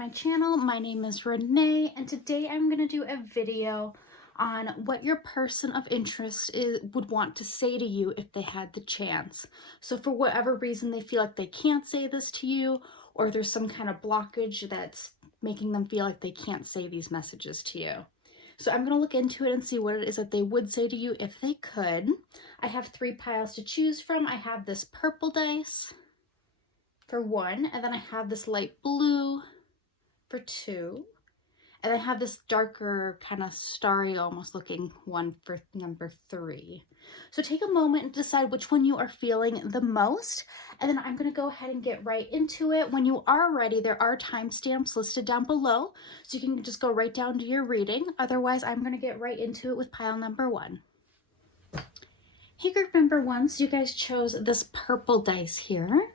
my channel. My name is Renee, and today I'm going to do a video on what your person of interest would want to say to you if they had the chance. So for whatever reason they feel like they can't say this to you, or there's some kind of blockage that's making them feel like they can't say these messages to you. So I'm going to look into it and see what it is that they would say to you if they could. I have 3 piles to choose from. I have this purple dice for 1, and then I have this light blue for 2, and I have this darker kind of starry almost looking one for number 3. So take a moment and decide which one you are feeling the most, and then I'm going to go ahead and get right into it. When you are ready, there are timestamps listed down below, so you can just go right down to your reading. Otherwise, I'm going to get right into it with pile number 1. Hey group number 1, so you guys chose this purple dice here.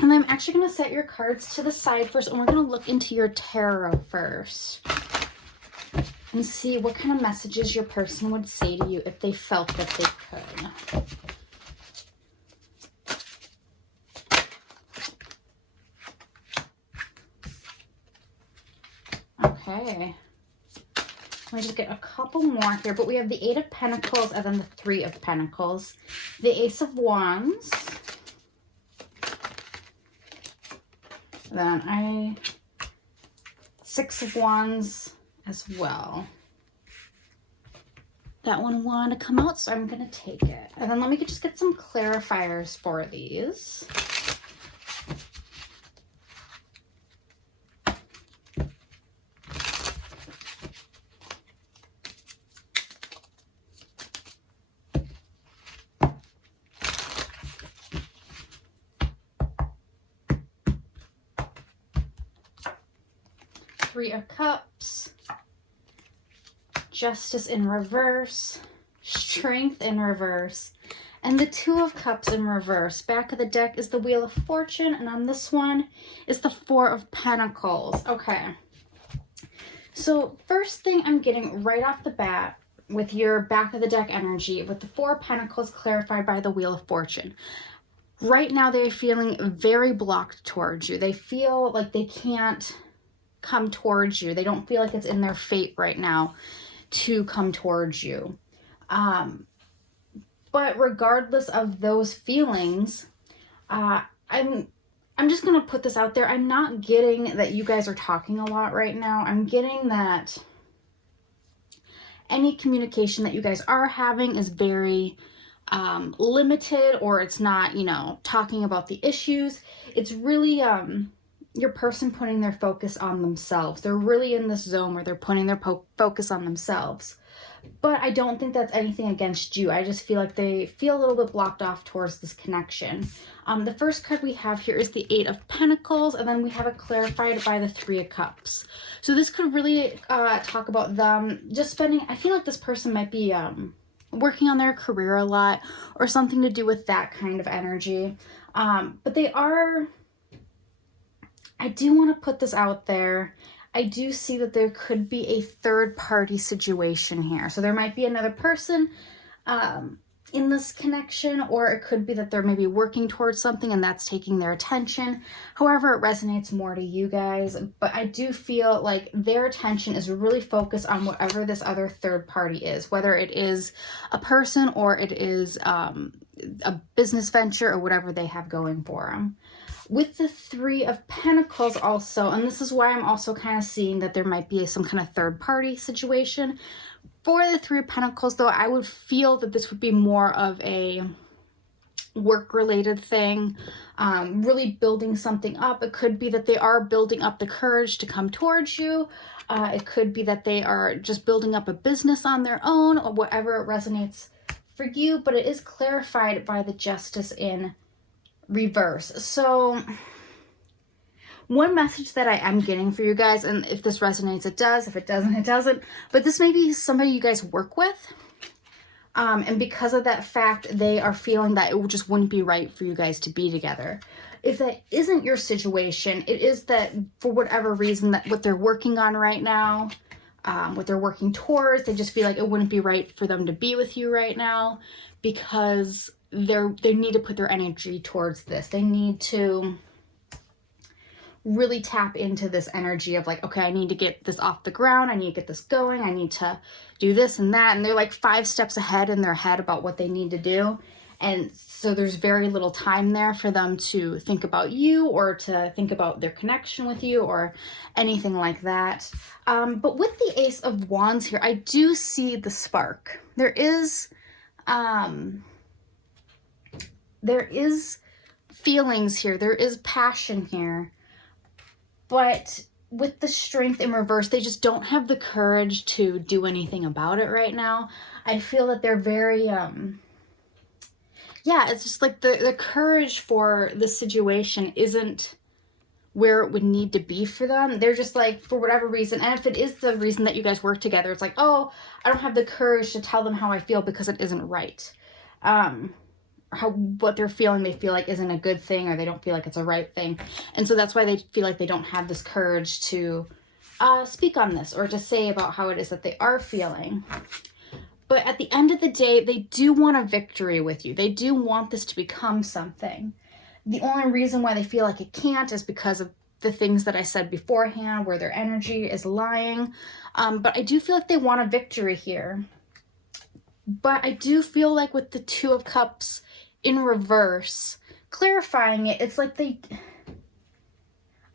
And I'm actually going to set your cards to the side first, and we're going to look into your tarot first and see what kind of messages your person would say to you if they felt that they could. Okay. Let me just get a couple more here, but we have the 8 of Pentacles and then the 3 of Pentacles, the Ace of Wands, then 6 of Wands as well. That one wanted to come out, so I'm going to take it. And then let me just get some clarifiers for these. Three of Cups, Justice in reverse, Strength in reverse, and the 2 of Cups in reverse. Back of the deck is the Wheel of Fortune, and on this one is the 4 of Pentacles. Okay, so first thing I'm getting right off the bat with your back of the deck energy, with the 4 of Pentacles clarified by the Wheel of Fortune. Right now they're feeling very blocked towards you. They feel like they can't come towards you. They don't feel like it's in their fate right now to come towards you. But regardless of those feelings, I'm just gonna put this out there. I'm not getting that you guys are talking a lot right now. I'm getting that any communication that you guys are having is very limited, or it's not, you know, talking about the issues. It's really your person putting their focus on themselves. They're really in this zone where they're putting their focus on themselves. But I don't think that's anything against you. I just feel like they feel a little bit blocked off towards this connection. The first card we have here is the 8 of Pentacles, and then we have it clarified by the 3 of Cups. So this could really talk about them just spending, I feel like this person might be working on their career a lot, or something to do with that kind of energy. But they are, I do want to put this out there. I do see that there could be a third-party situation here. So there might be another person in this connection, or it could be that they're maybe working towards something and that's taking their attention. However, it resonates more to you guys. But I do feel like their attention is really focused on whatever this other third party is, whether it is a person or it is a business venture or whatever they have going for them. With the 3 of Pentacles also, and this is why I'm also kind of seeing that there might be some kind of third-party situation. For the 3 of Pentacles, though, I would feel that this would be more of a work-related thing, really building something up. It could be that they are building up the courage to come towards you. It could be that they are just building up a business on their own, or whatever resonates for you, but it is clarified by the Justice in reverse. So one message that I am getting for you guys, and if this resonates, it does. If it doesn't, it doesn't. But this may be somebody you guys work with. And because of that fact, they are feeling that it just wouldn't be right for you guys to be together. If that isn't your situation, it is that for whatever reason that what they're working on right now, what they're working towards, they just feel like it wouldn't be right for them to be with you right now, because they need to put their energy towards this. They need to really tap into this energy of like, okay, I need to get this off the ground. I need to get this going. I need to do this and that. And they're like 5 steps ahead in their head about what they need to do. And so there's very little time there for them to think about you or to think about their connection with you or anything like that. But with the Ace of Wands here, I do see the spark. There is feelings here. There is passion here. But with the Strength in reverse, they just don't have the courage to do anything about it right now. I feel that they're very, yeah, it's just like the courage for the situation isn't where it would need to be for them. They're just like, for whatever reason, and if it is the reason that you guys work together, it's like, oh, I don't have the courage to tell them how I feel because it isn't right. What they're feeling, they feel like isn't a good thing, or they don't feel like it's a right thing. And so that's why they feel like they don't have this courage to speak on this or to say about how it is that they are feeling. But at the end of the day, they do want a victory with you. They do want this to become something. The only reason why they feel like it can't is because of the things that I said beforehand, where their energy is lying. But I do feel like they want a victory here. But I do feel like with the Two of Cups in reverse, clarifying it, it's like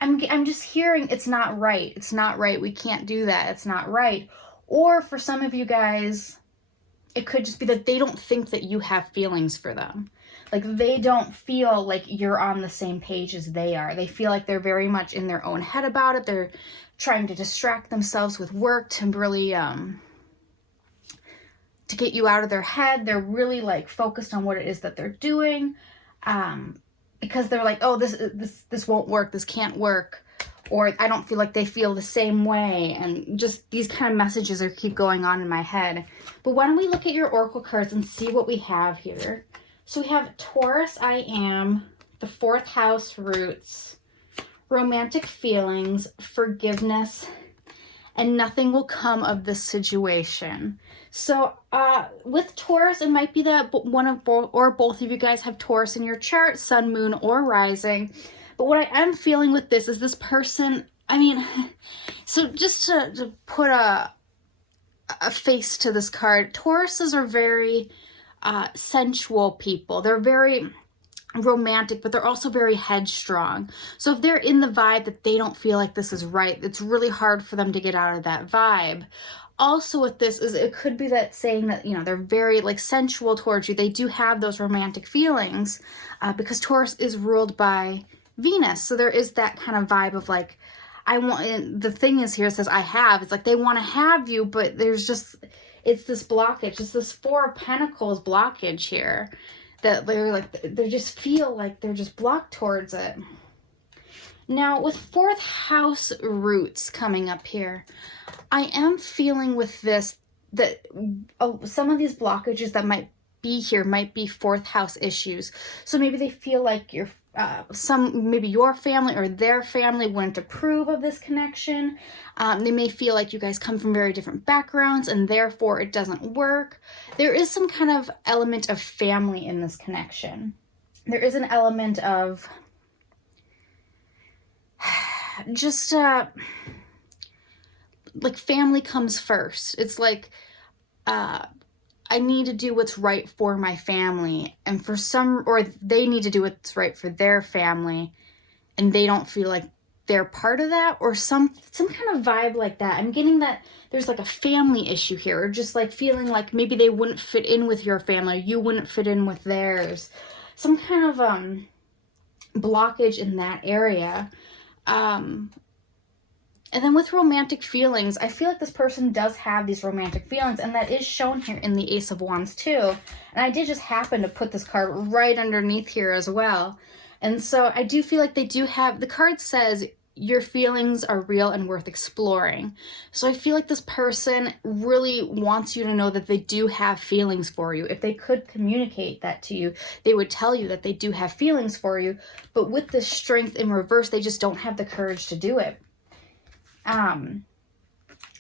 I'm just hearing it's not right. It's not right. We can't do that. It's not right. Or for some of you guys, it could just be that they don't think that you have feelings for them. Like they don't feel like you're on the same page as they are. They feel like they're very much in their own head about it. They're trying to distract themselves with work to really, to get you out of their head. They're really like focused on what it is that they're doing, because they're like, oh, this won't work. This can't work. Or I don't feel like they feel the same way. And just these kind of messages are keep going on in my head. But why don't we look at your oracle cards and see what we have here? So we have Taurus, I am, the 4th house, roots, romantic feelings, forgiveness, and nothing will come of this situation. So with Taurus, it might be that one of both or both of you guys have Taurus in your chart, sun, moon, or rising. But what I am feeling with this is this person, I mean, so just to put a face to this card, Tauruses are very sensual people. They're very romantic, but they're also very headstrong. So if they're in the vibe that they don't feel like this is right, it's really hard for them to get out of that vibe. Also with this is it could be that saying that, you know, they're very like sensual towards you. They do have those romantic feelings because Taurus is ruled by Venus. So there is that kind of vibe of like, I want, and the thing is here, it says I have, it's like they want to have you, but there's just, it's this blockage, it's this 4 of Pentacles blockage here that they're like, they just feel like they're just blocked towards it. Now with 4th house roots coming up here, I am feeling with this that some of these blockages that might be here might be 4th house issues. So maybe they feel like you're maybe your family or their family wouldn't approve of this connection. They may feel like you guys come from very different backgrounds and therefore it doesn't work. There is some kind of element of family in this connection. There is an element of just like family comes first. It's like I need to do what's right for my family, and or they need to do what's right for their family, and they don't feel like they're part of that, or some kind of vibe like that. I'm getting that there's like a family issue here, or just like feeling like maybe they wouldn't fit in with your family, or you wouldn't fit in with theirs. Some kind of blockage in that area. And then with romantic feelings, I feel like this person does have these romantic feelings, and that is shown here in the Ace of Wands too. And I did just happen to put this card right underneath here as well. And so I do feel like they do have, the card says your feelings are real and worth exploring. So I feel like this person really wants you to know that they do have feelings for you. If they could communicate that to you, they would tell you that they do have feelings for you. But with the Strength in reverse, they just don't have the courage to do it.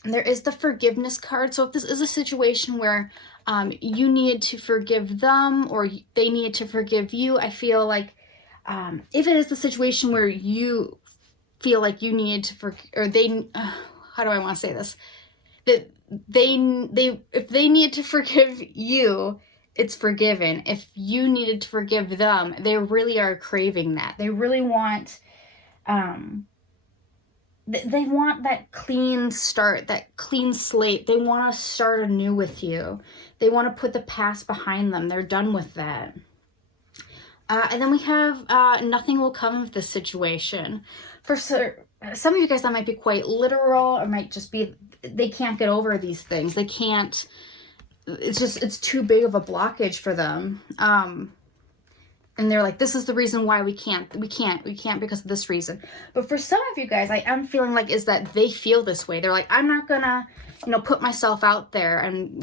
There is the forgiveness card. So if this is a situation where you needed to forgive them or they needed to forgive you, I feel like if it is the situation where you feel like you need to or they, how do I want to say this? That if they need to forgive you, it's forgiven. If you needed to forgive them, they really are craving that. They really want, they want that clean start, that clean slate. They want to start anew with you. They want to put the past behind them. They're done with that. And then we have nothing will come of this situation. For some of you guys, that might be quite literal, or might just be they can't get over these things. They can't. It's too big of a blockage for them. And they're like, this is the reason why we can't because of this reason. But for some of you guys, I am feeling like is that they feel this way. They're like, I'm not gonna, put myself out there. And,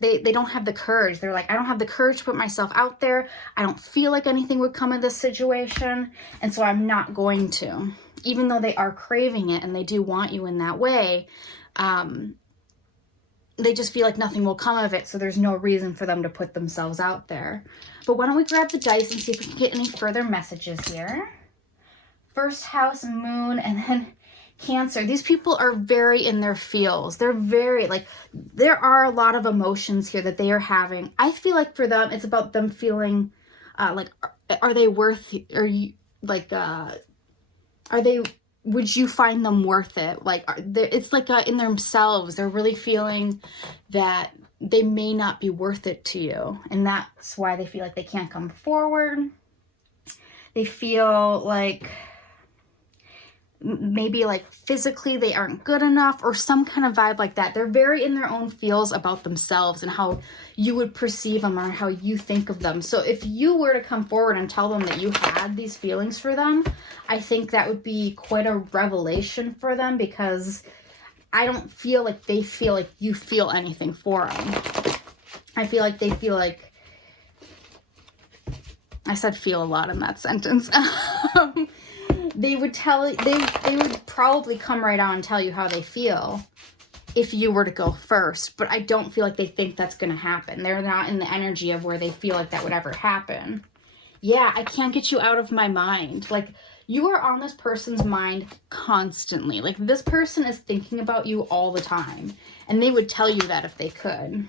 they don't have the courage. They're like, I don't have the courage to put myself out there. I don't feel like anything would come of this situation. And so I'm not going to, even though they are craving it and they do want you in that way. They just feel like nothing will come of it, so there's no reason for them to put themselves out there. But why don't we grab the dice and see if we can get any further messages here. First house, moon, and then Cancer. These people are very in their feels. They're very, there are a lot of emotions here that they are having. I feel like for them, it's about them feeling, are they worth, would you find them worth it? It's in themselves. They're really feeling that they may not be worth it to you. And that's why they feel like they can't come forward. They feel like maybe physically they aren't good enough or some kind of vibe like that. They're very in their own feels about themselves and how you would perceive them or how you think of them. So if you were to come forward and tell them that you had these feelings for them, I think that would be quite a revelation for them, because I don't feel like they feel like you feel anything for them. I feel like they feel like, I said feel a lot in that sentence. They would probably come right on and tell you how they feel if you were to go first, but I don't feel like they think that's going to happen. They're not in the energy of where they feel like that would ever happen. Yeah, I can't get you out of my mind. You are on this person's mind constantly. This person is thinking about you all the time, and they would tell you that if they could.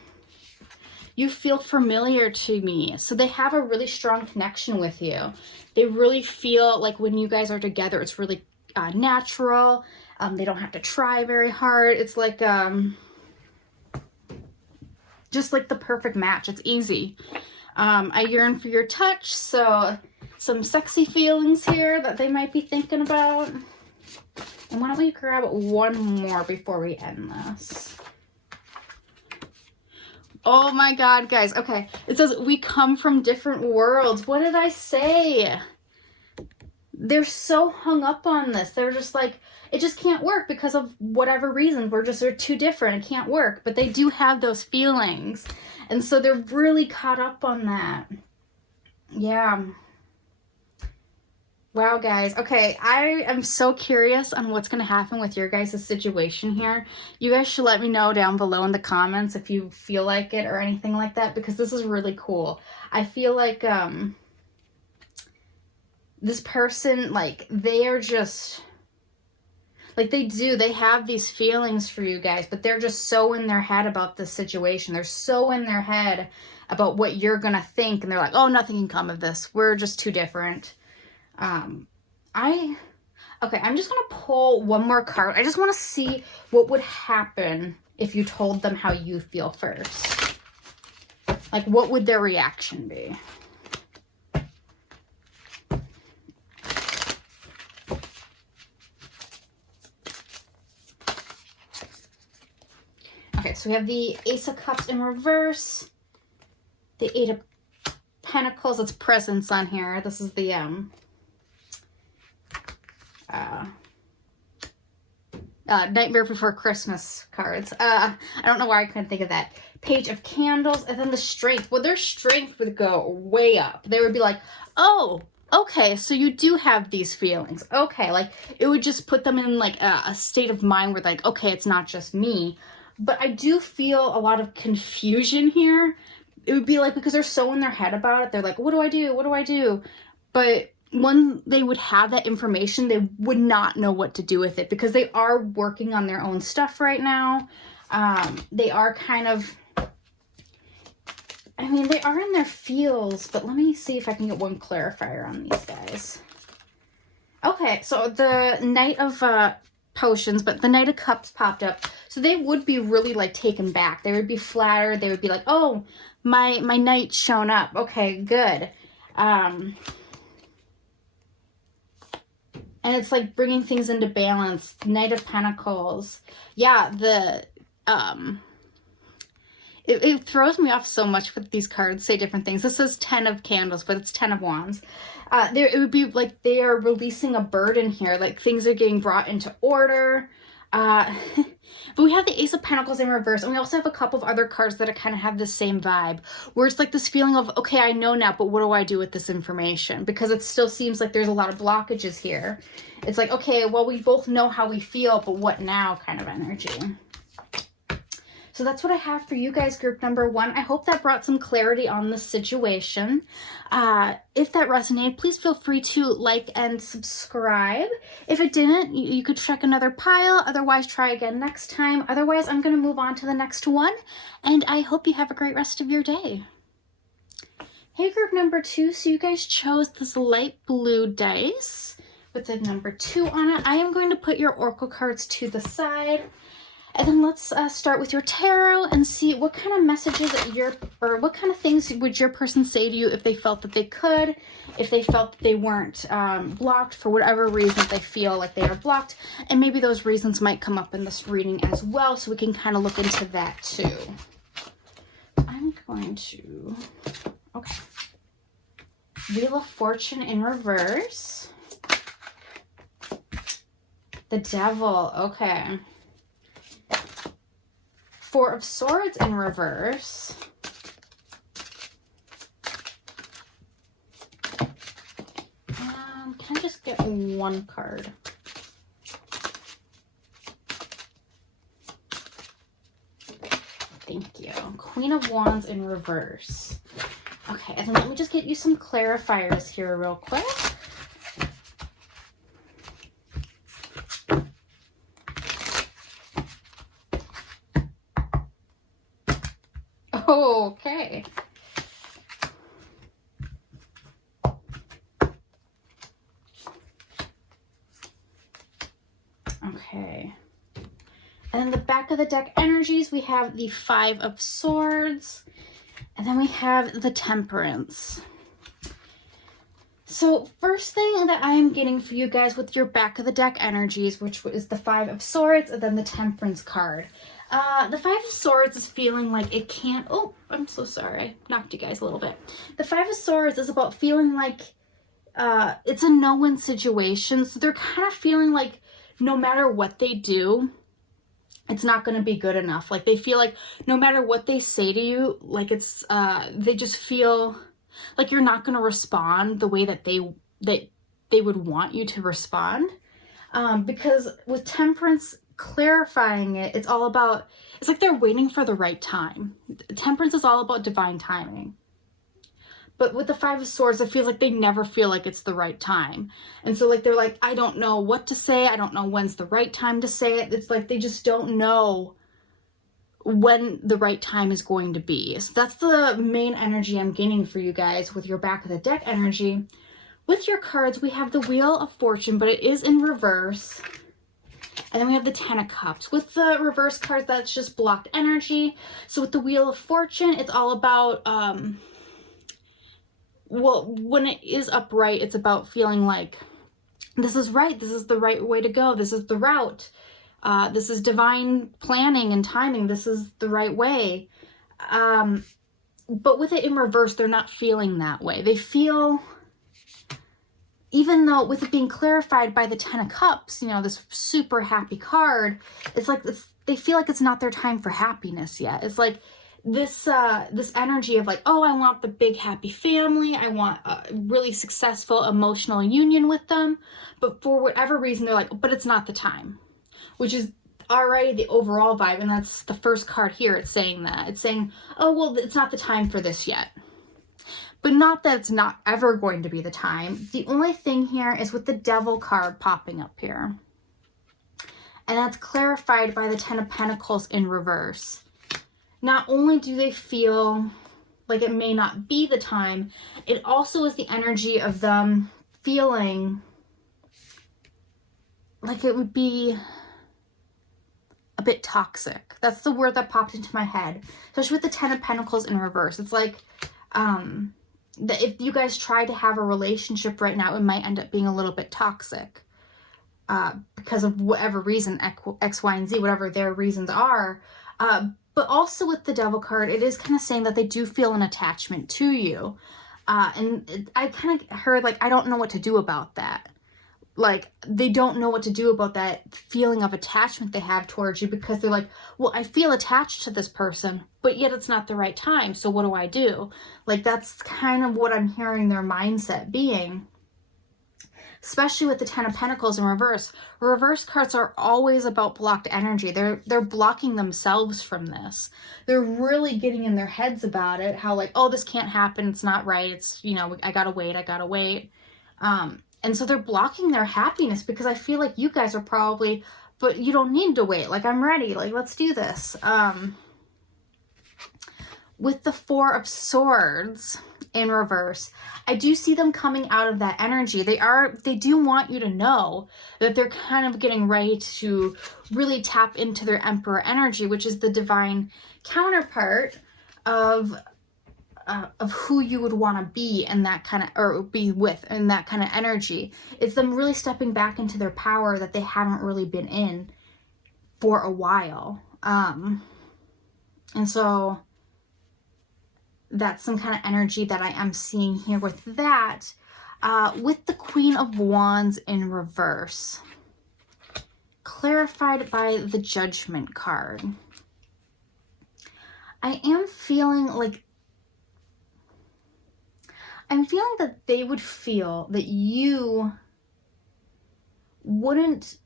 You feel familiar to me. So they have a really strong connection with you. They really feel like when you guys are together, it's really natural. They don't have to try very hard. It's just the perfect match. It's easy. I yearn for your touch. So some sexy feelings here that they might be thinking about. And why don't we grab one more before we end this? Oh my God, guys. Okay. It says we come from different worlds. What did I say? They're so hung up on this. They're just it just can't work because of whatever reason. They're too different. It can't work. But they do have those feelings. And so they're really caught up on that. Yeah. Wow, guys. Okay, I am so curious on what's going to happen with your guys' situation here. You guys should let me know down below in the comments if you feel like it or anything like that, because this is really cool. I feel like this person, they are just, they have these feelings for you guys, but they're just so in their head about this situation. They're so in their head about what you're going to think, and they're like, oh, nothing can come of this. We're just too different. Okay, I'm just gonna pull one more card. I just want to see what would happen if you told them how you feel first. What would their reaction be? Okay, so we have the Ace of Cups in reverse, the Eight of Pentacles. It's presents on here. This is the Nightmare Before Christmas cards. I don't know why I couldn't think of that. Page of Candles, and then the Strength. Well, their strength would go way up. They would be like, oh, okay, so you do have these feelings. Okay, it would just put them in a state of mind where okay, it's not just me. But I do feel a lot of confusion here. It would be because they're so in their head about it. They're like, what do I do? What do I do? But when they would have that information, they would not know what to do with it because they are working on their own stuff right now. They are kind of, I mean, they are in their feels, but let me see if I can get one clarifier on these guys. Okay, so the Knight of Potions, but the Knight of Cups popped up. So they would be really like taken back. They would be flattered. They would be like, oh, my knight's shown up. Okay, good. And it's like bringing things into balance. Knight of Pentacles. Yeah, it throws me off so much with these cards say different things. This says 10 of Candles, but it's 10 of Wands. It would be like they are releasing a burden here. Like things are getting brought into order. But we have the Ace of Pentacles in reverse, and we also have a couple of other cards that kind of have the same vibe, where it's like this feeling of, okay, I know now, but what do I do with this information? Because it still seems like there's a lot of blockages here. It's like, okay, well, we both know how we feel, but what now kind of energy. So that's what I have for you guys, group number 1. I hope that brought some clarity on the situation. If that resonated, please feel free to like and subscribe. If it didn't, you could check another pile. Otherwise, try again next time. Otherwise, I'm going to move on to the next one. And I hope you have a great rest of your day. Hey, group number 2. So you guys chose this light blue dice with the number 2 on it. I am going to put your oracle cards to the side. And then let's start with your tarot and see what kind of messages what kind of things would your person say to you if they felt that they could, if they felt that they weren't blocked for whatever reason they feel like they are blocked. And maybe those reasons might come up in this reading as well, so we can kind of look into that too. I'm going to, okay. Wheel of Fortune in reverse. The Devil, okay. 4 of Swords in reverse. Can I just get one card? Thank you. Queen of Wands in reverse. Okay, and then let me just get you some clarifiers here real quick. Okay. Okay. And then the back of the deck energies, we have the 5 of Swords, and then we have the Temperance. So first thing that I am getting for you guys with your back of the deck energies, which is the 5 of Swords and then the Temperance card. The 5 of Swords is feeling like it can't, oh, I'm so sorry, knocked you guys a little bit. The 5 of Swords is about feeling like it's a no-win situation. So they're kind of feeling like no matter what they do, it's not going to be good enough. Like they feel like no matter what they say to you, like it's, they just feel like you're not going to respond the way that they would want you to respond. Because with Temperance, clarifying it, it's all about, it's like they're waiting for the right time. Temperance is all about divine timing. But with the 5 of Swords, it feels like they never feel like it's the right time. And so like they're like, I don't know what to say. I don't know when's the right time to say it. It's like they just don't know when the right time is going to be. So that's the main energy I'm getting for you guys with your back of the deck energy. With your cards, we have the Wheel of Fortune, but it is in reverse. And then we have the 10 of Cups. With the reverse cards, that's just blocked energy. So with the Wheel of Fortune, it's all about, well, when it is upright, it's about feeling like this is right. This is the right way to go. This is the route. This is divine planning and timing. This is the right way. But with it in reverse, they're not feeling that way. They feel, even though with it being clarified by the 10 of Cups, you know, this super happy card, it's like they feel like it's not their time for happiness yet. It's like this energy of like, oh, I want the big happy family. I want a really successful emotional union with them. But for whatever reason, they're like, but it's not the time, which is already the overall vibe. And that's the first card here. It's saying that. It's saying, oh, well, it's not the time for this yet. But not that it's not ever going to be the time. The only thing here is with the Devil card popping up here. And that's clarified by the Ten of Pentacles in reverse. Not only do they feel like it may not be the time, it also is the energy of them feeling like it would be a bit toxic. That's the word that popped into my head. Especially with the Ten of Pentacles in reverse. It's like, that if you guys try to have a relationship right now, it might end up being a little bit toxic. Because of whatever reason, X, Y, and Z, whatever their reasons are. But also with the Devil card, it is kind of saying that they do feel an attachment to you. And I kind of heard, like, I don't know what to do about that. Like, they don't know what to do about that feeling of attachment they have towards you, because they're like, well, I feel attached to this person, but yet it's not the right time. So what do I do? Like, that's kind of what I'm hearing their mindset being. Especially with the Ten of Pentacles in reverse. Reverse cards are always about blocked energy. They're blocking themselves from this. They're really getting in their heads about it. How like, oh, this can't happen. It's not right. It's, you know, I gotta wait. And so they're blocking their happiness, because I feel like you guys are probably, but you don't need to wait. Like, I'm ready. Like, let's do this. With the Four of Swords in reverse, I do see them coming out of that energy. They do want you to know that they're kind of getting ready to really tap into their Emperor energy, which is the divine counterpart of who you would want to be in that kind of, or be with in that kind of energy. It's them really stepping back into their power that they haven't really been in for a while. And so that's some kind of energy that I am seeing here with that. With the Queen of Wands in reverse, clarified by the Judgment card. I am feeling like, I'm feeling that they would feel that you wouldn't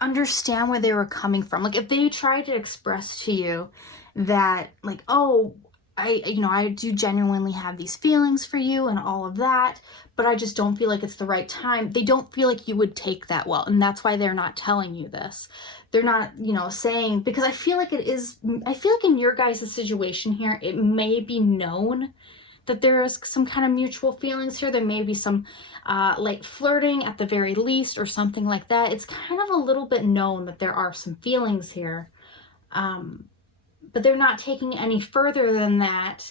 understand where they were coming from. Like, if they tried to express to you that, like, oh, I do genuinely have these feelings for you and all of that, but I just don't feel like it's the right time. They don't feel like you would take that well. And that's why they're not telling you this. They're not, saying, because I feel like in your guys' situation here, it may be known that there is some kind of mutual feelings here. There may be some like flirting at the very least, or something like that. It's kind of a little bit known that there are some feelings here. But they're not taking it any further than that,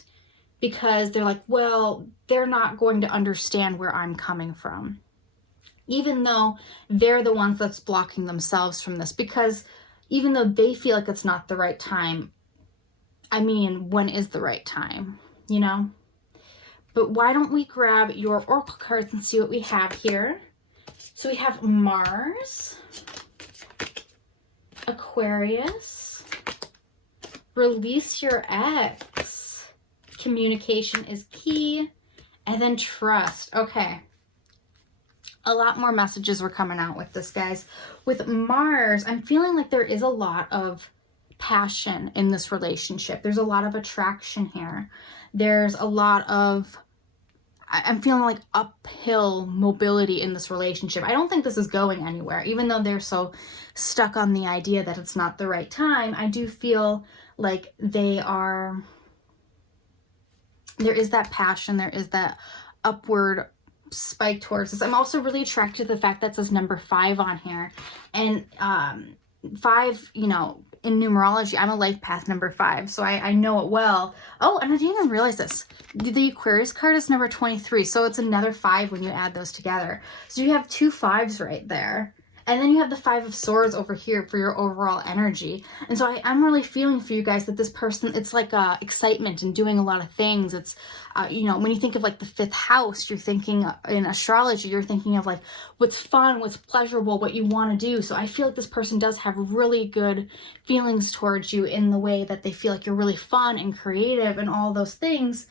because they're like, well, they're not going to understand where I'm coming from. Even though they're the ones that's blocking themselves from this, because even though they feel like it's not the right time, I mean, when is the right time, But why don't we grab your oracle cards and see what we have here? So we have Mars, Aquarius, release your ex, communication is key, and then trust. Okay. A lot more messages were coming out with this, guys. With Mars, I'm feeling like there is a lot of passion in this relationship. There's a lot of attraction here. There's a lot of, I'm feeling like uphill mobility in this relationship. I don't think this is going anywhere, even though they're so stuck on the idea that it's not the right time. I do feel like there is that passion, there is that upward spike towards this. I'm also really attracted to the fact that it says number 5 on here. And 5, in numerology, I'm a life path number 5, so I know it well. Oh, and I didn't even realize this. The Aquarius card is number 23, so it's another 5 when you add those together. So you have 2 5s right there. And then you have the 5 of Swords over here for your overall energy. And so I'm really feeling for you guys that this person, it's like excitement and doing a lot of things. It's, when you think of like the 5th house, you're thinking in astrology, you're thinking of like what's fun, what's pleasurable, what you want to do. So I feel like this person does have really good feelings towards you in the way that they feel like you're really fun and creative and all those things.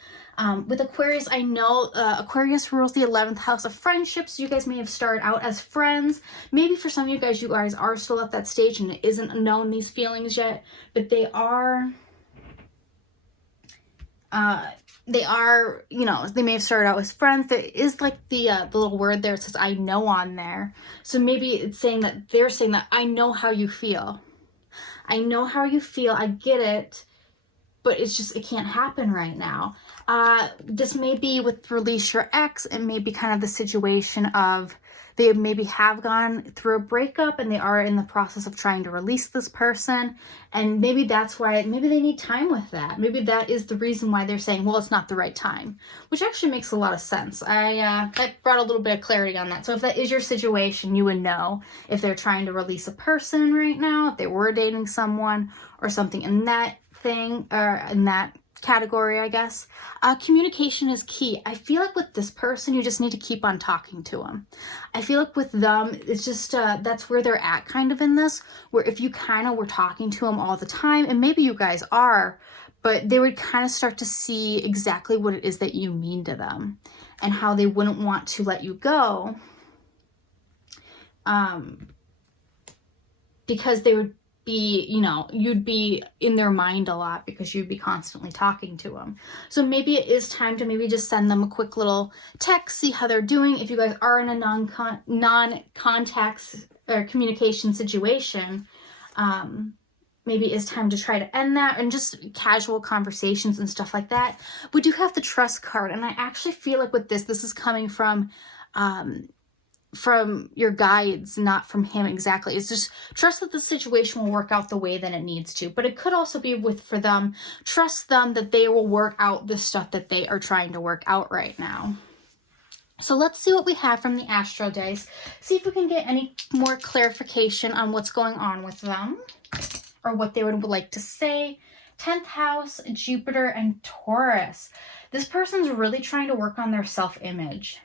With Aquarius, I know Aquarius rules the 11th house of friendships. You guys may have started out as friends. Maybe for some of you guys are still at that stage and it isn't known these feelings yet, but they are They are, you know, they may have started out as friends. There is like the little word there. It says, I know on there. So maybe it's saying that they're saying that I know how you feel. I know how you feel. I get it. But it's just, it can't happen right now. This may be with release your ex. It may be kind of the situation of they maybe have gone through a breakup and they are in the process of trying to release this person. And maybe that's why, maybe they need time with that. Maybe that is the reason why they're saying, well, it's not the right time, which actually makes a lot of sense. That brought a little bit of clarity on that. So if that is your situation, you would know if they're trying to release a person right now, if they were dating someone or something in that thing, or in that category, I guess. Communication is key. I feel like with this person, you just need to keep on talking to them. I feel like with them, it's just, that's where they're at kind of in this, where if you kind of were talking to them all the time, and maybe you guys are, but they would kind of start to see exactly what it is that you mean to them and how they wouldn't want to let you go. Because they would be, you know, you'd be in their mind a lot because you'd be constantly talking to them. So maybe it is time to maybe just send them a quick little text, see how they're doing. If you guys are in a non-contact or communication situation, maybe it's time to try to end that, and just casual conversations and stuff like that. We do have the trust card, and I actually feel like with this is coming from your guides, not from him exactly. It's just trust that the situation will work out the way that it needs to. But it could also be for them, trust them that they will work out the stuff that they are trying to work out right now. So let's see what we have from the Astro Dice. See if we can get any more clarification on what's going on with them or what they would like to say. 10th house, Jupiter, and Taurus. This person's really trying to work on their self-image.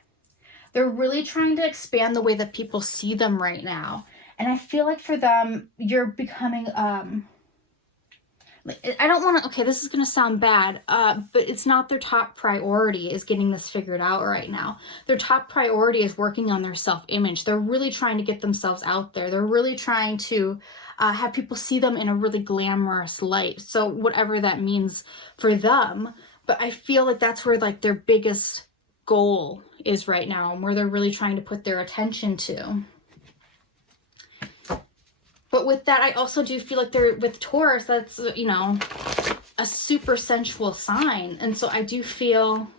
They're really trying to expand the way that people see them right now. And I feel like for them, you're becoming, I don't want to, okay, this is going to sound bad, but it's not their top priority is getting this figured out right now. Their top priority is working on their self-image. They're really trying to get themselves out there. They're really trying to have people see them in a really glamorous light. So whatever that means for them. But I feel like that's where like their biggest goal is right now, and where they're really trying to put their attention to. But with that, I also do feel like they're with Taurus, that's, you know, a super sensual sign. And so I do feel,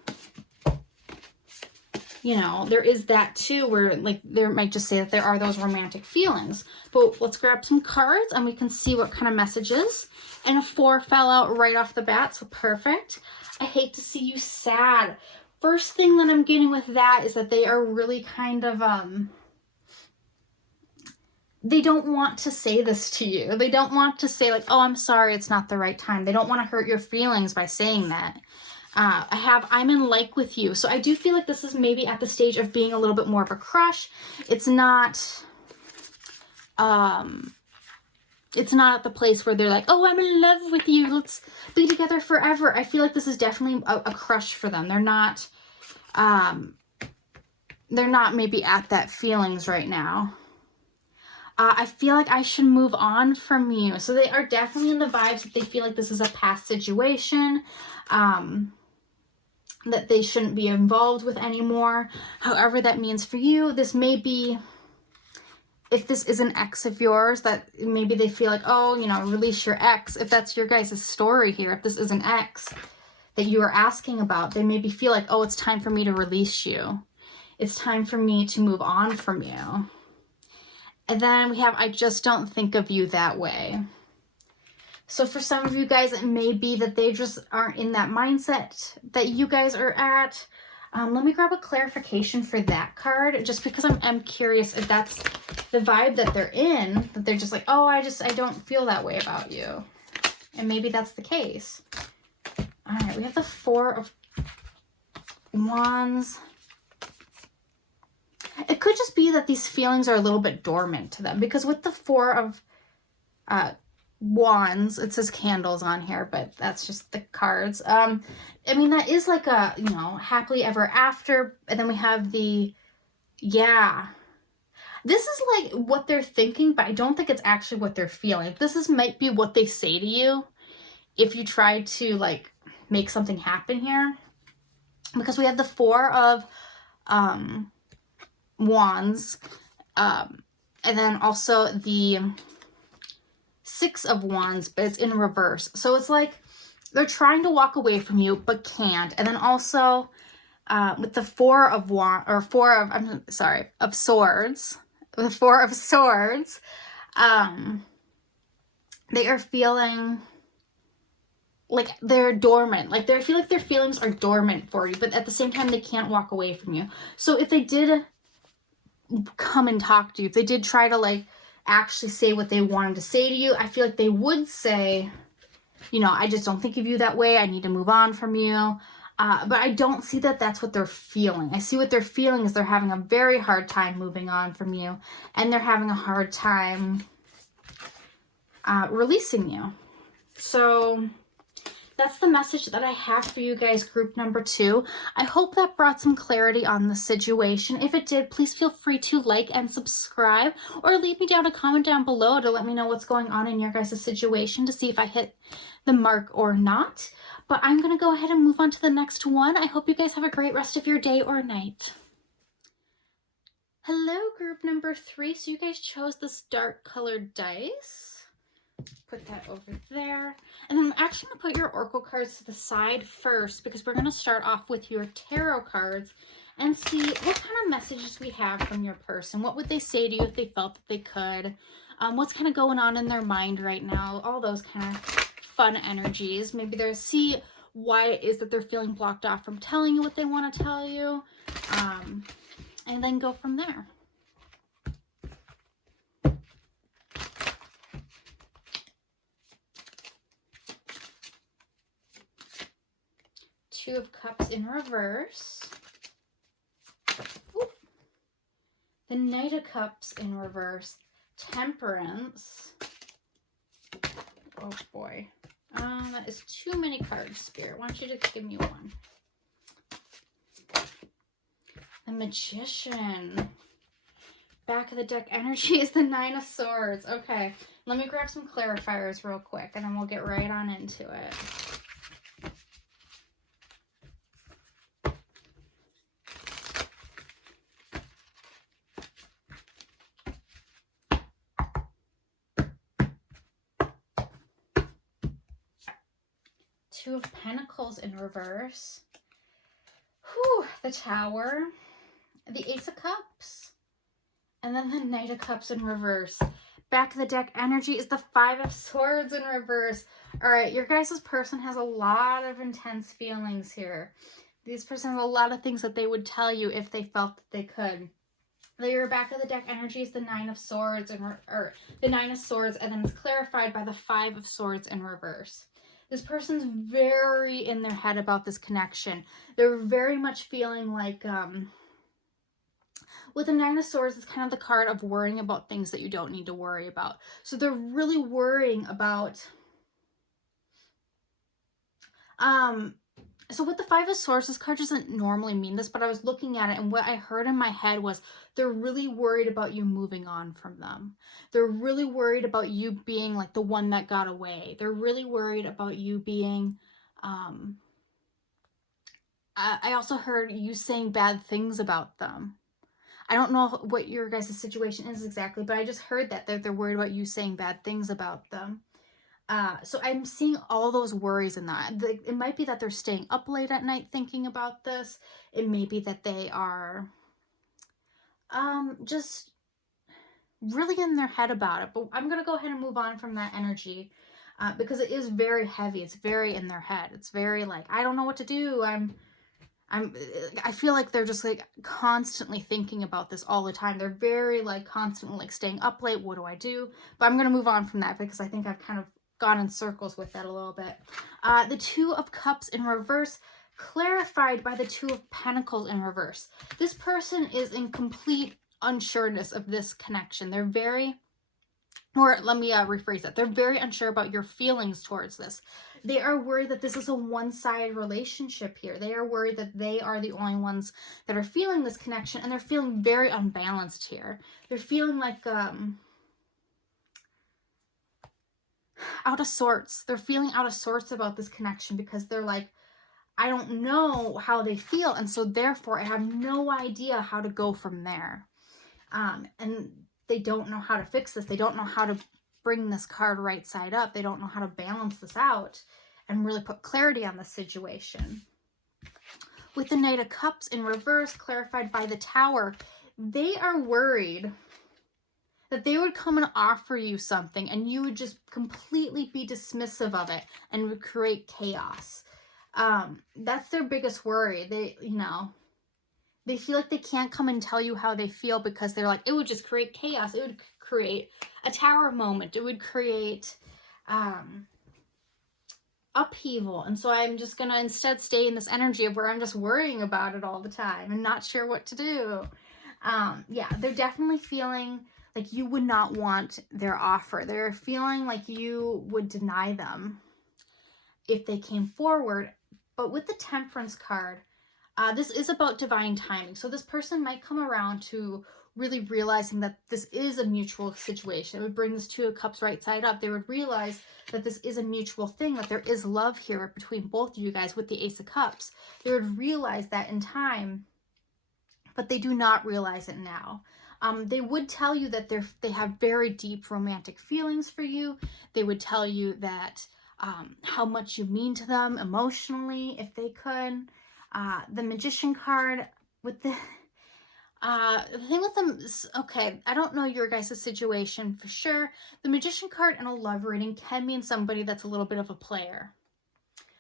you know, there is that too, where like there might just say that there are those romantic feelings. But let's grab some cards and we can see what kind of messages. And a 4 fell out right off the bat, so perfect. I hate to see you sad. First thing that I'm getting with that is that they are really kind of, they don't want to say this to you. They don't want to say like, oh, I'm sorry, it's not the right time. They don't want to hurt your feelings by saying that. I'm in like with you. So I do feel like this is maybe at the stage of being a little bit more of a crush. It's not at the place where they're like, oh, I'm in love with you, let's be together forever. I feel like this is definitely a crush for them. They're not maybe at that feelings right now. I feel like I should move on from you. So they are definitely in the vibes that they feel like this is a past situation, that they shouldn't be involved with anymore. However that means for you, this may be, if this is an ex of yours, that maybe they feel like, oh, you know, release your ex. If that's your guys' story here, if this is an ex that you are asking about, they maybe feel like, oh, it's time for me to release you. It's time for me to move on from you. And then we have, I just don't think of you that way. So for some of you guys, it may be that they just aren't in that mindset that you guys are at. Let me grab a clarification for that card, just because I'm curious if that's the vibe that they're in, that they're just like, oh, I don't feel that way about you. And maybe that's the case. All right, we have the 4 of Wands. It could just be that these feelings are a little bit dormant to them, because with the 4 of Wands, it says candles on here, but that's just the cards. I mean, that is like a, you know, happily ever after. And then we have the, yeah. This is like what they're thinking, but I don't think it's actually what they're feeling. This might be what they say to you if you try to like make something happen here. Because we have the Four of Wands, and then also the Six of Wands, but it's in reverse. So it's like they're trying to walk away from you, but can't. And then also with the Four of Swords, the Four of Swords, they are feeling like they're dormant. Like they feel like their feelings are dormant for you, but at the same time, they can't walk away from you. So if they did come and talk to you, if they did try to like actually say what they wanted to say to you, I feel like they would say, you know, I just don't think of you that way. I need to move on from you. But I don't see that that's what they're feeling. I see what they're feeling is they're having a very hard time moving on from you, and they're having a hard time releasing you. So that's the message that I have for you guys, group number 2. I hope that brought some clarity on the situation. If it did, please feel free to like and subscribe, or leave me down a comment down below to let me know what's going on in your guys' situation to see if I hit the mark or not. But I'm going to go ahead and move on to the next one. I hope you guys have a great rest of your day or night. Hello, group number 3. So you guys chose this dark colored dice. Put that over there. And then I'm actually going to put your oracle cards to the side first, because we're going to start off with your tarot cards and see what kind of messages we have from your person. What would they say to you if they felt that they could? What's kind of going on in their mind right now? All those kind of fun energies. Maybe they're see why it is that they're feeling blocked off from telling you what they want to tell you. And then go from there. Two of Cups in reverse. Ooh. The Knight of Cups in reverse. Temperance. Oh boy. That is too many cards, Spirit. Why don't you just give me one? The Magician. Back of the deck energy is the Nine of Swords. Okay, let me grab some clarifiers real quick, and then we'll get right on into it. Two of Pentacles in reverse. Whew, the Tower. The Ace of Cups. And then the Knight of Cups in reverse. Back of the deck energy is the Five of Swords in reverse. All right, your guys' person has a lot of intense feelings here. This person has a lot of things that they would tell you if they felt that they could. Your back of the deck energy is the Nine of Swords, or the Nine of Swords, and then it's clarified by the Five of Swords in reverse. This person's very in their head about this connection. They're very much feeling like, with the Nine of Swords, it's kind of the card of worrying about things that you don't need to worry about. So they're really worrying about, so with the Five of Swords, this card doesn't normally mean this, but I was looking at it, and what I heard in my head was they're really worried about you moving on from them. They're really worried about you being like the one that got away. They're really worried about you being, I also heard you saying bad things about them. I don't know what your guys' situation is exactly, but I just heard that they're worried about you saying bad things about them. So I'm seeing all those worries in that. It might be that they're staying up late at night thinking about this. It may be that they are just really in their head about it. But I'm going to go ahead and move on from that energy because it is very heavy. It's very in their head. It's very like, I don't know what to do. I feel like they're just like constantly thinking about this all the time. They're very like constantly like staying up late. What do I do? But I'm going to move on from that because I think I've kind of gone in circles with that a little bit. The Two of Cups in reverse, clarified by the Two of Pentacles in reverse. This person is in complete unsureness of this connection. They're very, or let me rephrase that. They're very unsure about your feelings towards this. They are worried that this is a one-sided relationship here. They are worried that they are the only ones that are feeling this connection, and they're feeling very unbalanced here. They're feeling like, out of sorts. They're feeling out of sorts about this connection because they're like, I don't know how they feel, and so therefore I have no idea how to go from there. And they don't know how to fix this. They don't know how to bring this card right side up. They don't know how to balance this out and really put clarity on the situation. With the Knight of Cups in reverse, clarified by the Tower, they are worried that they would come and offer you something and you would just completely be dismissive of it and would create chaos. That's their biggest worry. They, you know, they feel like they can't come and tell you how they feel because they're like, it would just create chaos. It would create a tower moment. It would create upheaval. And so I'm just going to instead stay in this energy of where I'm just worrying about it all the time and not sure what to do. Yeah, they're definitely feeling like you would not want their offer. They're feeling like you would deny them if they came forward. But with the Temperance card, this is about divine timing. So this person might come around to really realizing that this is a mutual situation. It would bring this Two of Cups right side up. They would realize that this is a mutual thing, that there is love here between both of you guys with the Ace of Cups. They would realize that in time, but they do not realize it now. They would tell you that they have very deep romantic feelings for you. They would tell you that how much you mean to them emotionally, if they could. The Magician card with the thing with them is, okay, I don't know your guys' situation for sure. The Magician card in a love reading can mean somebody that's a little bit of a player.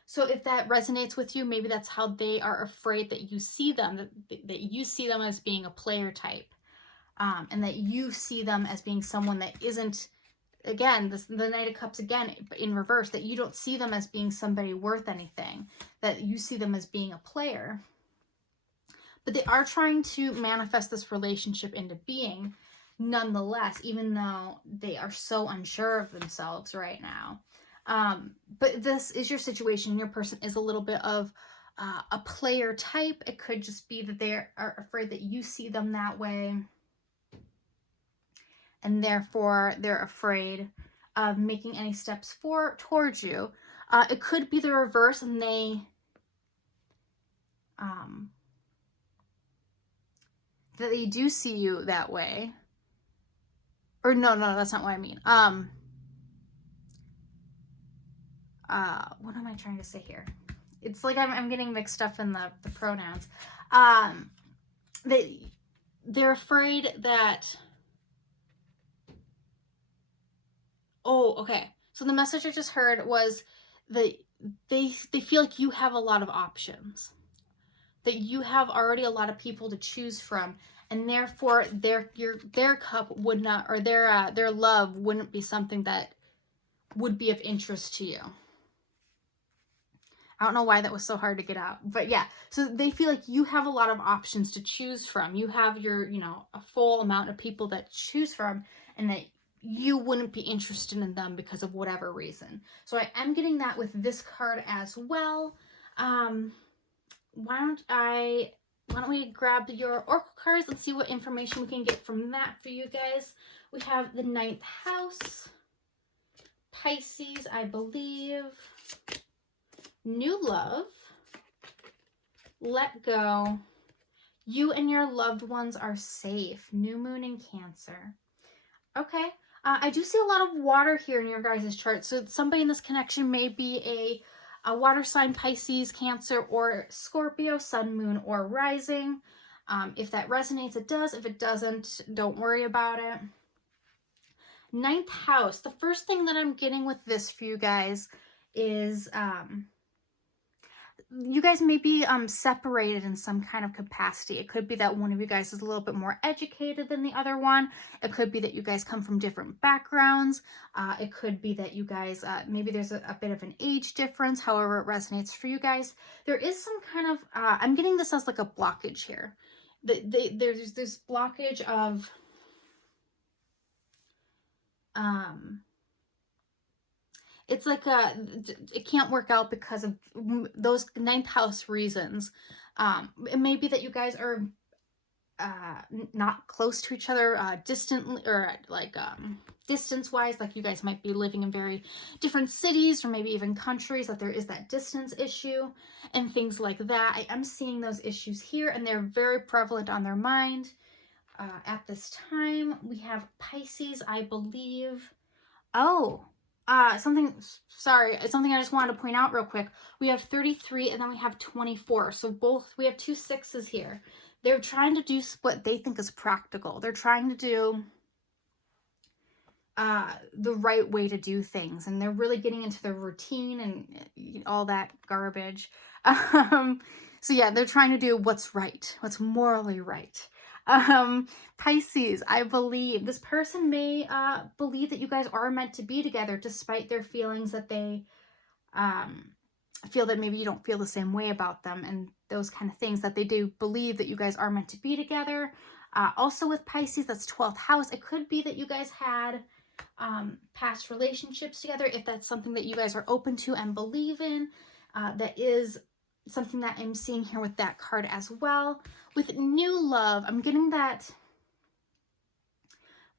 So if that resonates with you, maybe that's how they are afraid that you see them, that you see them as being a player type, and that you see them as being someone that isn't, again, the Knight of Cups again in reverse, that you don't see them as being somebody worth anything, that you see them as being a player. But they are trying to manifest this relationship into being nonetheless, even though they are so unsure of themselves right now. But this is your situation. Your person is a little bit of a player type. It could just be that they are afraid that you see them that way, and therefore they're afraid of making any steps towards you. It could be the reverse, and they that they do see you that way. Or no, that's not what I mean. What am I trying to say here? It's like I'm getting mixed up in the pronouns. They're afraid that, oh, okay. So the message I just heard was that they feel like you have a lot of options, that you have already a lot of people to choose from, and therefore their cup would not, or their love wouldn't be something that would be of interest to you. I don't know why that was so hard to get out, but yeah. So they feel like you have a lot of options to choose from. You have your, a full amount of people that choose from, and that you wouldn't be interested in them because of whatever reason. So I am getting that with this card as well. Why don't we grab your oracle cards and see what information we can get from that for you guys. We have the 9th house, Pisces, I believe, new love, let go, you and your loved ones are safe, new moon in Cancer. Okay, I do see a lot of water here in your guys' chart. So somebody in this connection may be a water sign, Pisces, Cancer, or Scorpio, sun, moon, or rising. If that resonates, it does. If it doesn't, don't worry about it. 9th house. The first thing that I'm getting with this for you guys is you guys may be separated in some kind of capacity. It could be that one of you guys is a little bit more educated than the other one. It could be that you guys come from different backgrounds. It could be that you guys, maybe there's a bit of an age difference, however it resonates for you guys. There is some kind of, I'm getting this as like a blockage here. There's this blockage of, it's like it can't work out because of those 9th house reasons. It may be that you guys are not close to each other, distantly, or like distance-wise, like you guys might be living in very different cities or maybe even countries, that there is that distance issue and things like that. I am seeing those issues here, and they're very prevalent on their mind at this time. We have Pisces, I believe. Oh, something I just wanted to point out real quick. We have 33 and then we have 24. So we have 2 6s here. They're trying to do what they think is practical. They're trying to do the right way to do things, and they're really getting into their routine and all that garbage. So yeah, they're trying to do what's right, what's morally right. Pisces, I believe this person may believe that you guys are meant to be together, despite their feelings that they feel that maybe you don't feel the same way about them and those kind of things, that they do believe that you guys are meant to be together. Also with Pisces, that's 12th house. It could be that you guys had past relationships together, if that's something that you guys are open to and believe in. That is something that I'm seeing here with that card as well. With new love, I'm getting that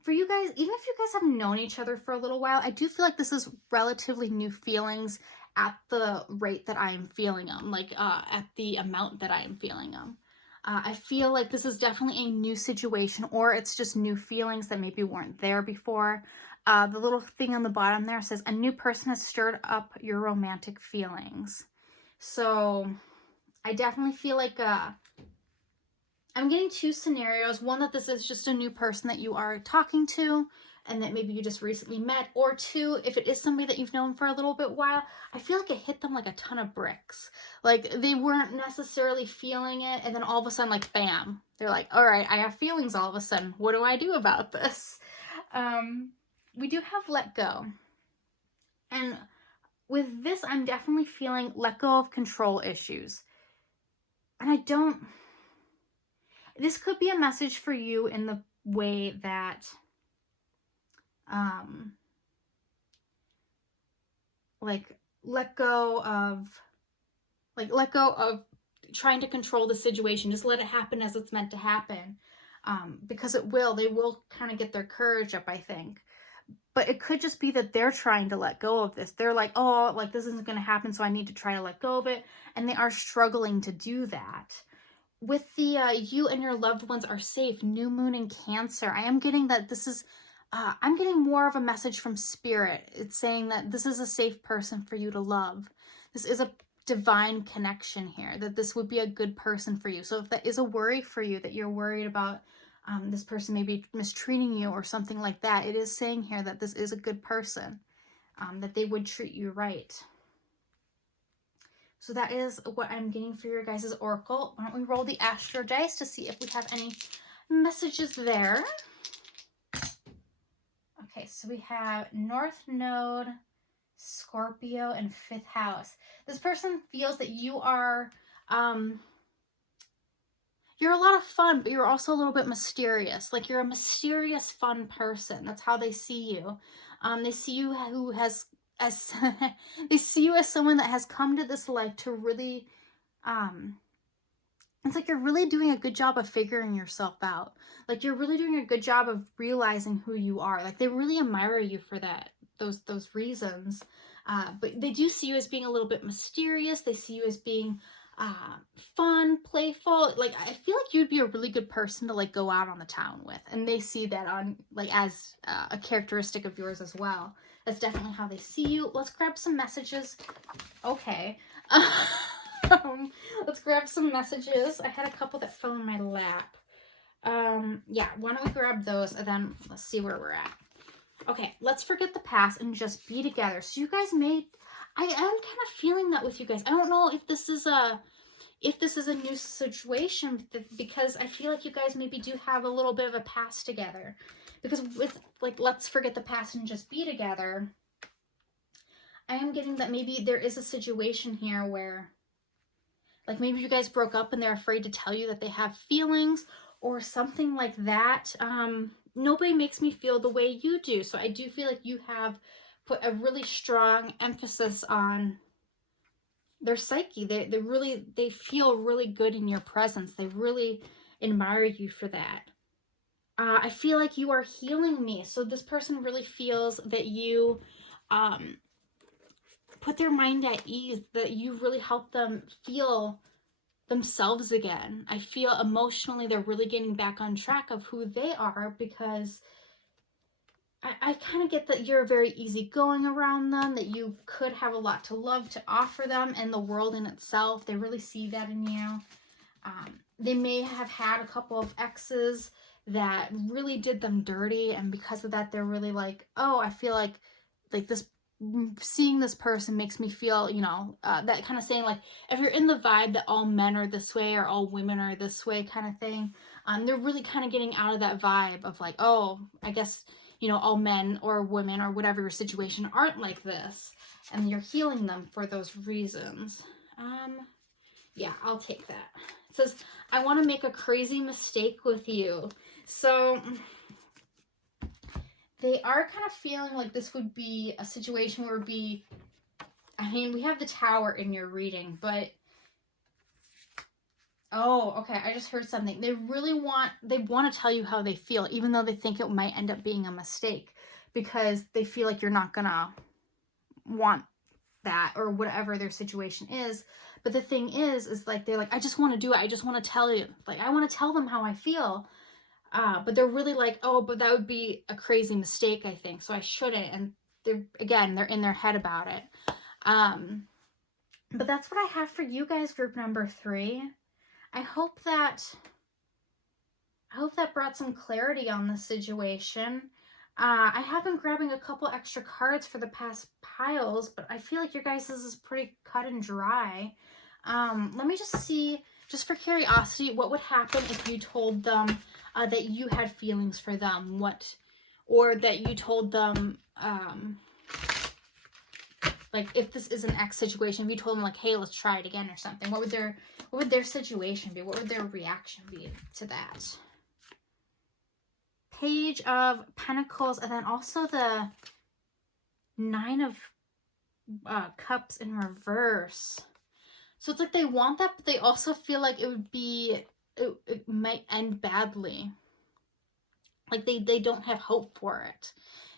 for you guys, even if you guys have known each other for a little while, I do feel like this is relatively new feelings at the rate that I am feeling them, like at the amount that I am feeling them. I feel like this is definitely a new situation, or it's just new feelings that maybe weren't there before. The little thing on the bottom there says, a new person has stirred up your romantic feelings. So I definitely feel like I'm getting 2 scenarios. One, that this is just a new person that you are talking to and that maybe you just recently met. Or 2, if it is somebody that you've known for a little bit while, I feel like it hit them like a ton of bricks. Like they weren't necessarily feeling it, and then all of a sudden, like, bam, they're like, all right, I have feelings all of a sudden. What do I do about this? We do have let go. And with this, I'm definitely feeling let go of control issues. And this could be a message for you in the way that, like, let go of trying to control the situation. Just let it happen as it's meant to happen. Because they will kind of get their courage up, I think. But it could just be that they're trying to let go of this. They're like, oh, like, this isn't going to happen, so I need to try to let go of it. And they are struggling to do that. With the you and your loved ones are safe, new moon in Cancer, I am getting that this is, I'm getting more of a message from Spirit. It's saying that this is a safe person for you to love. This is a divine connection here, that this would be a good person for you. So if that is a worry for you, that you're worried about this person maybe mistreating you or something like that, it is saying here that this is a good person, that they would treat you right. So that is what I'm getting for your guys' oracle. Why don't we roll the Astro dice to see if we have any messages there. Okay, so we have North Node, Scorpio, and 5th house. This person feels that you are, you're a lot of fun, but you're also a little bit mysterious. Like, you're a mysterious, fun person. That's how they see you. They see you they see you as someone that has come to this life to really, it's like you're really doing a good job of figuring yourself out. Like, you're really doing a good job of realizing who you are. Like, they really admire you for that, those reasons. But they do see you as being a little bit mysterious. They see you as being fun, playful. Like, I feel like you'd be a really good person to, like, go out on the town with. And they see that on, like, as a characteristic of yours as well. That's definitely how they see you. Let's grab some messages. Okay. Let's grab some messages. I had a couple that fell in my lap. Yeah, why don't we grab those, and then let's see where we're at. Okay, let's forget the past and just be together. So you guys I am kind of feeling that with you guys. I don't know if this is a new situation, because I feel like you guys maybe do have a little bit of a past together. Because with, like, let's forget the past and just be together, I am getting that maybe there is a situation here where, like, maybe you guys broke up and they're afraid to tell you that they have feelings or something like that. Nobody makes me feel the way you do. So I do feel like you have put a really strong emphasis on their psyche. They feel really good in your presence. admire you for that. I feel like you are healing me. So this person really feels that you put their mind at ease, that you really help them feel themselves again. I feel emotionally they're really getting back on track of who they are, because I kind of get that you're very easygoing around them, that you could have a lot to love to offer them and the world in itself. They really see that in you. They may have had a couple of exes that really did them dirty, and because of that, they're really like, oh, I feel like this, seeing this person makes me feel, you know, that kind of saying, like, if you're in the vibe that all men are this way or all women are this way kind of thing, they're really kind of getting out of that vibe of like, oh, I guess, you know, all men or women or whatever your situation aren't like this, and you're healing them for those reasons. Yeah, I'll take that. It says, I want to make a crazy mistake with you. So they are kind of feeling like this would be a situation where it would be, I mean, we have the Tower in your reading, but, oh, okay, I just heard something. They want to tell you how they feel, even though they think it might end up being a mistake, because they feel like you're not gonna want that or whatever their situation is. But the thing is like, they're like, I just want to do it. I just want to tell you, like, I want to tell them how I feel. But they're really like, oh, but that would be a crazy mistake, I think, so I shouldn't. And they're in their head about it. But that's what I have for you guys, group number 3. I hope that brought some clarity on the situation. I have been grabbing a couple extra cards for the past piles, but I feel like your guys' is pretty cut and dry. Let me just see, just for curiosity, what would happen if you told them that you had feelings for them, or that you told them, like, if this is an ex situation, if you told them, like, hey, let's try it again or something, what would their situation be? What would their reaction be to that? Page of Pentacles, and then also the 9 of Cups in reverse. So it's like they want that, but they also feel like it might end badly. Like they don't have hope for it.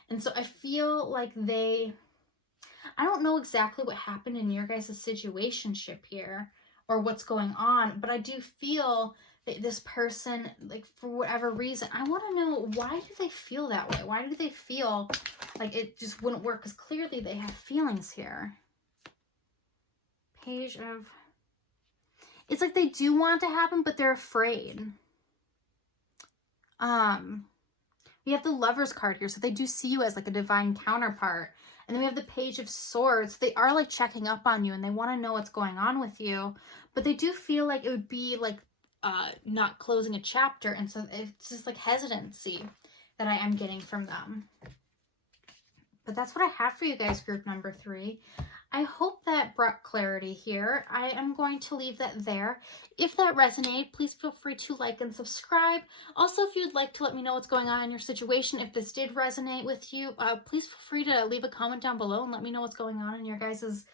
And so I feel like I don't know exactly what happened in your guys' situationship here or what's going on, but I do feel that this person, like, for whatever reason, I want to know, why do they feel that way? Why do they feel like it just wouldn't work? Because clearly they have feelings here. Page of... It's like they do want it to happen, but they're afraid. We have the Lover's card here, so they do see you as like a divine counterpart. And then we have the Page of Swords. They are like checking up on you, and they want to know what's going on with you, but they do feel like it would be like not closing a chapter, and so it's just like hesitancy that I am getting from them. But that's what I have for you guys, group number 3. I hope that brought clarity here. I am going to leave that there. If that resonated, please feel free to like and subscribe. Also, if you'd like to let me know what's going on in your situation, if this did resonate with you, please feel free to leave a comment down below and let me know what's going on in your guys'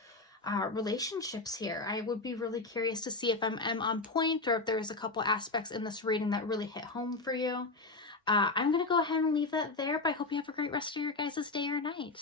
relationships here. I would be really curious to see if I'm on point, or if there's a couple aspects in this reading that really hit home for you. I'm going to go ahead and leave that there, but I hope you have a great rest of your guys' day or night.